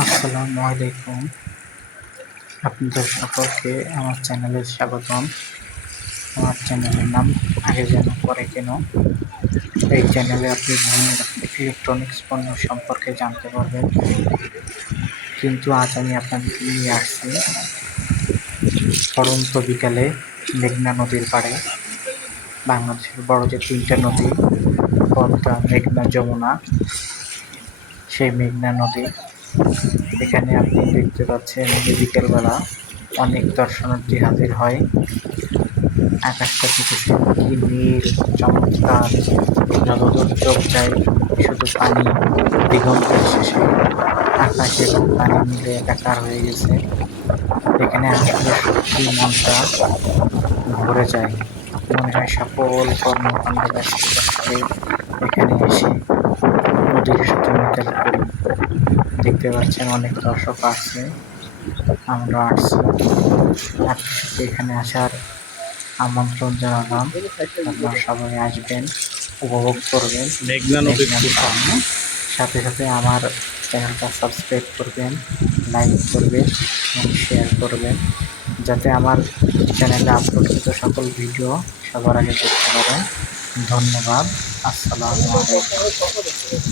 আসসালামু আলাইকুম। আপনাদের সকলকে আমার চ্যানেলে স্বাগতম। আমার চ্যানেলের নাম আগে যেন পরে কেন, এই চ্যানেলে আপনি বিভিন্ন ইলেকট্রনিক্স পণ্য সম্পর্কে জানতে পারবেন। কিন্তু আজ আমি আপনাদেরকে নিয়ে আসছি পরন্ত বিকালে মেঘনা নদীর পাড়ে। বাংলাদেশের বড় যে তিনটা নদী পদ্মা মেঘনা যমুনা, সেই মেঘনা নদী। এখানে আপনি দেখতে পাচ্ছেন বিকেলবেলা অনেক দর্শনার্থী হাজির হয়। আকাশটা কিছু কি নীল, চমৎকার। যতদূর চোখ যায়, শুধু পানি। দিগন্তের শেষে আকাশ এবং পানি মিলে একাকার হয়ে গেছে। এখানে আসলে সত্যি মনটা ভরে যায়। মনে হয় সকল কর্মকাণ্ড ব্যস্ততা করে এখানে এসে নদীর সাথে মিতাল করি দেখতে পাচ্ছেন অনেক দর্শক আসছে। আমরা আসছি। আপনার এখানে আসার আমন্ত্রণ জানালাম। আপনারা সবাই আসবেন উপভোগ করবেন। সাথে সাথে আমার চ্যানেলটা সাবস্ক্রাইব করবেন লাইক করবেন এবং শেয়ার করবেন যাতে আমার চ্যানেলে আপলোডকৃত সকল ভিডিও সবার আগে দেখতে পারেন। ধন্যবাদ। আসসালামু আলাইকুম।